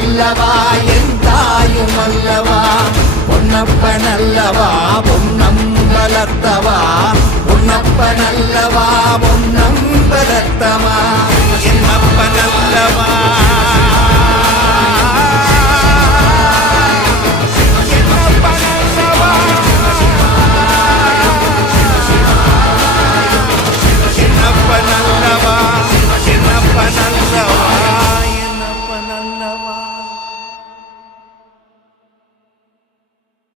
அல்லவா என் தாயும் அல்லவா பொன்னப்பன் அல்லவா பொன்னம்பலத்தவா பொன்னப்பன் அல்லவா பொன்னம்பலத்தவா என் அப்பன் அல்லவா